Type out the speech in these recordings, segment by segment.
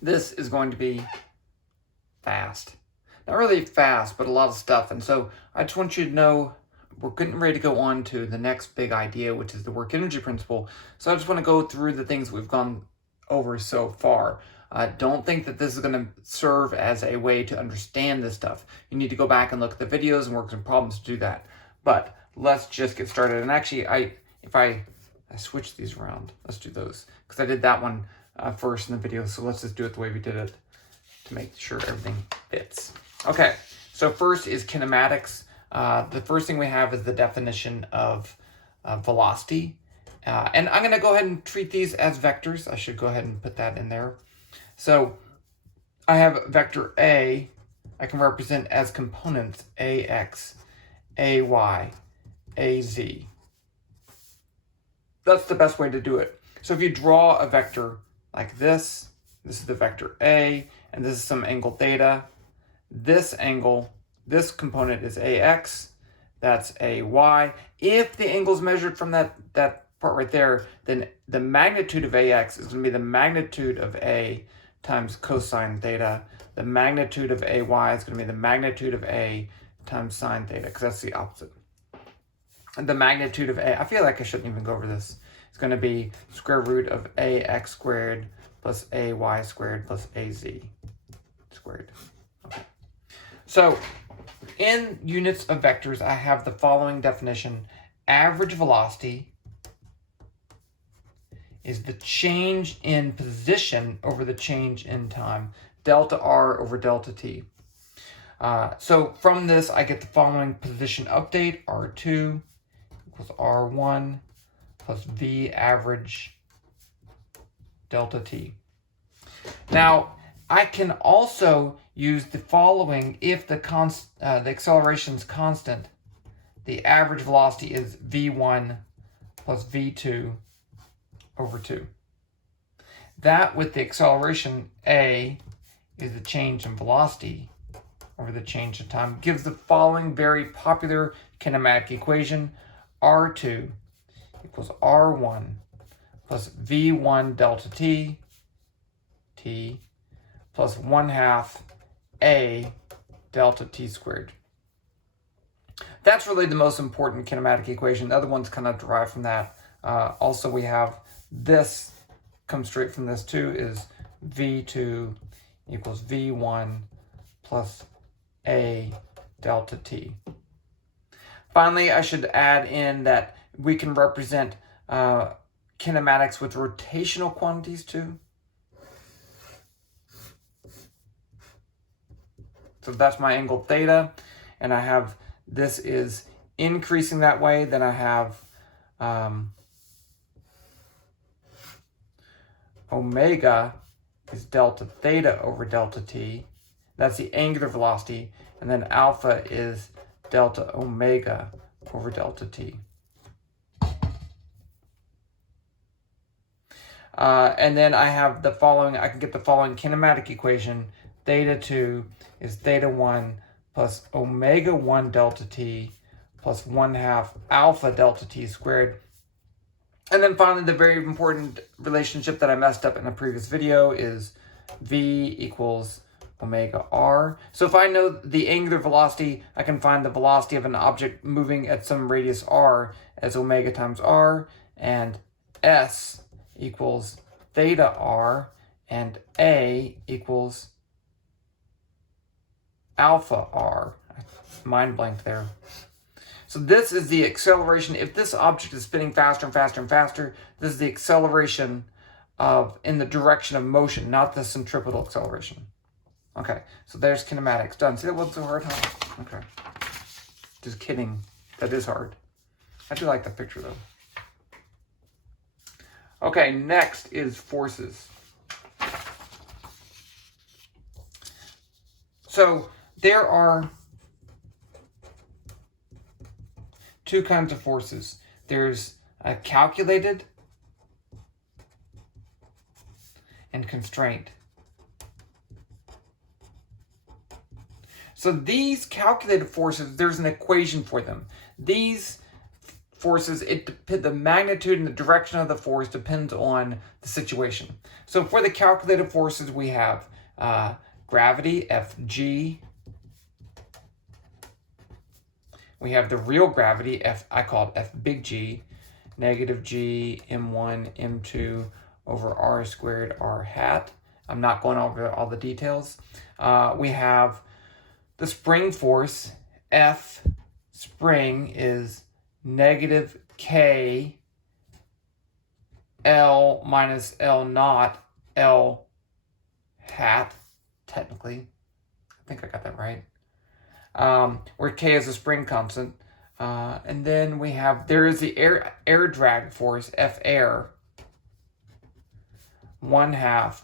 this is going to be fast. Not really fast, but a lot of stuff. And so I just want you to know we're getting ready to go on to the next big idea, which is the work energy principle. So I just want to go through the things we've gone over so far. Don't think that this is going to serve as a way to understand this stuff. You need to go back and look at the videos and work some problems to do that. But let's just get started. And actually, if I switch these around, let's do those, because I did that one first in the video. So let's just do it the way we did it to make sure everything fits. Okay, so first is kinematics. The first thing we have is the definition of velocity. And I'm going to go ahead and treat these as vectors. I should go ahead and put that in there. So I have vector A, I can represent as components AX, AY, AZ. That's the best way to do it. So if you draw a vector like this is the vector A, and this is some angle theta. This angle, this component is AX, that's AY. If the angle is measured from that part right there, then the magnitude of AX is going to be the magnitude of A times cosine theta. The magnitude of AY is going to be the magnitude of A times sine theta, because that's the opposite. And the magnitude of A, I feel like I shouldn't even go over this. It's going to be square root of AX squared plus AY squared plus AZ squared. Okay. So in units of vectors, I have the following definition. Average velocity is the change in position over the change in time, delta R over delta T. So from this, I get the following position update, R2 equals R1 plus V average delta T. Now, I can also use the following if the acceleration is constant. The average velocity is V1 plus V2 over 2. That with the acceleration A is the change in velocity over the change in time, gives the following very popular kinematic equation. R2 equals R1 plus V1 delta T, T, plus 1/2 A delta T squared. That's really the most important kinematic equation. The other ones kind of derive from that. Also, we have this, comes straight from this too, is V2 equals V1 plus A delta T. Finally, I should add in that we can represent kinematics with rotational quantities too. So that's my angle theta, and I have this is increasing that way. Then I have omega is delta theta over delta T. That's the angular velocity. And then alpha is delta omega over delta T. And then I have the following, I can get the following kinematic equation. Theta 2 is theta 1 plus omega 1 delta T plus 1/2 alpha delta T squared. And then finally, the very important relationship that I messed up in a previous video is V equals omega R. So if I know the angular velocity, I can find the velocity of an object moving at some radius R as omega times R, and S equals theta R, and A equals alpha R. Mind blanked there. So this is the acceleration. If this object is spinning faster and faster and faster, this is the acceleration in the direction of motion, not the centripetal acceleration. Okay, so there's kinematics done. See, that wasn't so hard, huh? Okay. Just kidding. That is hard. I do like that picture, though. Okay, next is forces. So there are two kinds of forces. There's a calculated and constraint. So these calculated forces, there's an equation for them. These forces, the magnitude and the direction of the force depends on the situation. So for the calculated forces, we have gravity, Fg. We have the real gravity, I call it F big G, negative G, M1, M2 over R squared, R hat. I'm not going over all the details. We have the spring force, F spring is negative K L minus L naught L hat, technically. I think I got that right. Where K is a spring constant. And then we have, there is the air drag force, F air, 1/2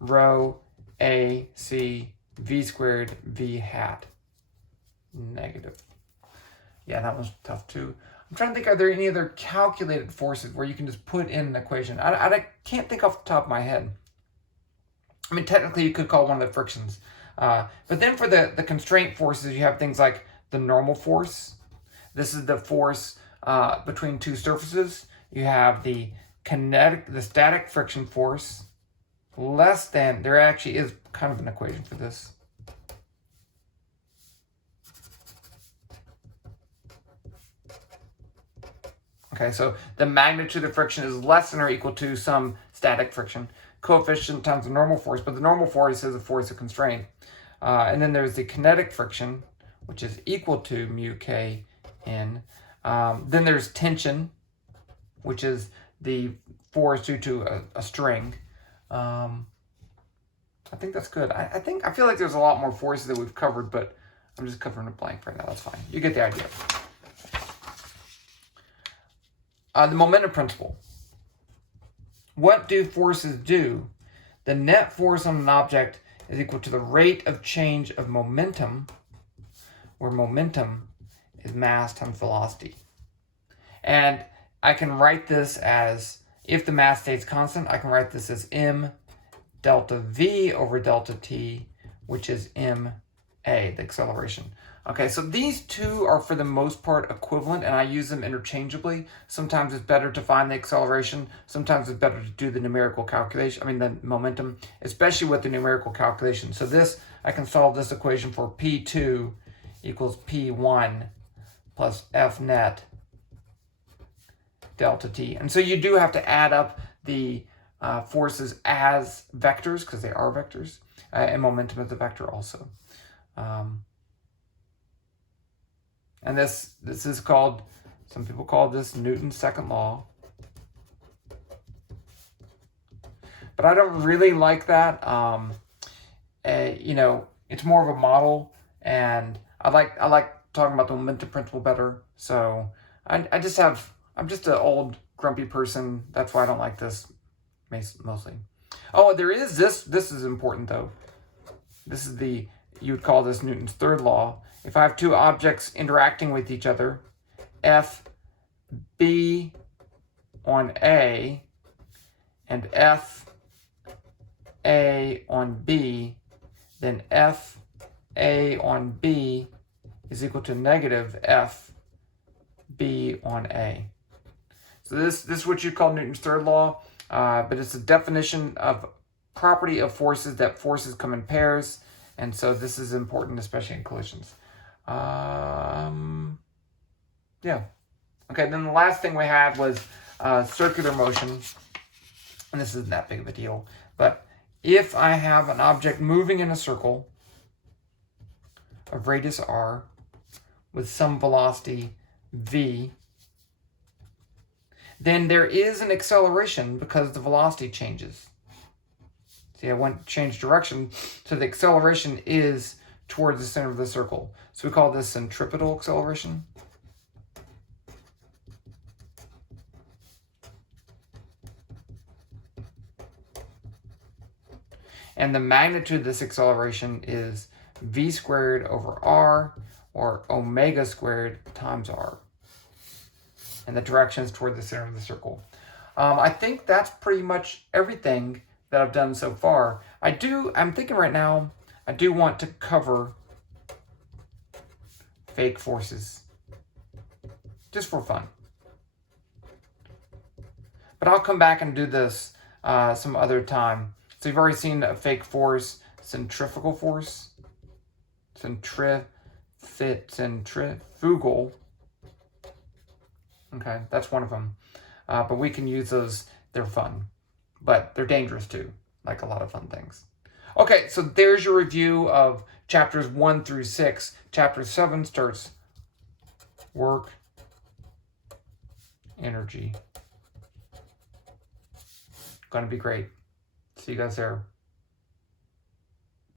rho A C V squared V hat negative. Yeah, that was tough too. I'm trying to think, are there any other calculated forces where you can just put in an equation? I can't think off the top of my head. I mean, technically you could call one of the frictions. But then for the constraint forces, you have things like the normal force. This is the force between two surfaces. You have the static friction force less than, there actually is kind of an equation for this. Okay, so the magnitude of friction is less than or equal to some static friction coefficient times the normal force, but the normal force is a force of constraint. And then there's the kinetic friction, which is equal to mu k n. Then there's tension, which is the force due to a string. I think that's good. I feel like there's a lot more forces that we've covered, but I'm just covering a blank right now. That's fine. You get the idea. The momentum principle. What do forces do? The net force on an object is equal to the rate of change of momentum, where momentum is mass times velocity. And I can write this as, if the mass stays constant, I can write this as m delta v over delta t, which is ma, the acceleration. Okay, so these two are for the most part equivalent, and I use them interchangeably. Sometimes it's better to find the acceleration. Sometimes it's better to do the numerical calculation, the momentum, especially with the numerical calculation. So this, I can solve this equation for P2 equals P1 plus F net delta t. And so you do have to add up the forces as vectors, because they are vectors, and momentum is a vector also. And this is called, some people call this Newton's second law. But I don't really like that. It's more of a model, and I like talking about the momentum principle better. So I'm just an old grumpy person. That's why I don't like this mostly. Oh, there is this. This is important though. This is you would call this Newton's third law. If I have two objects interacting with each other, F B on A and F A on B, then F A on B is equal to negative F B on A. So this is what you call Newton's third law, but it's a definition of property of forces, that forces come in pairs, and so this is important, especially in collisions. Yeah. Okay, then the last thing we had was circular motion, and this isn't that big of a deal, but if I have an object moving in a circle of radius r with some velocity v, then there is an acceleration because the velocity changes. See, I changed direction, so the acceleration is towards the center of the circle. So we call this centripetal acceleration. And the magnitude of this acceleration is v squared over r, or omega squared times r. And the direction is toward the center of the circle. I think that's pretty much everything that I've done so far. I'm thinking right now, I do want to cover fake forces, just for fun. But I'll come back and do this some other time. So you've already seen a fake force, centrifugal force, centrifugal. Okay, that's one of them. But we can use those. They're fun, but they're dangerous too, like a lot of fun things. Okay, so there's your review of chapters 1 through 6. Chapter 7 starts work, energy. Going to be great. See you guys there.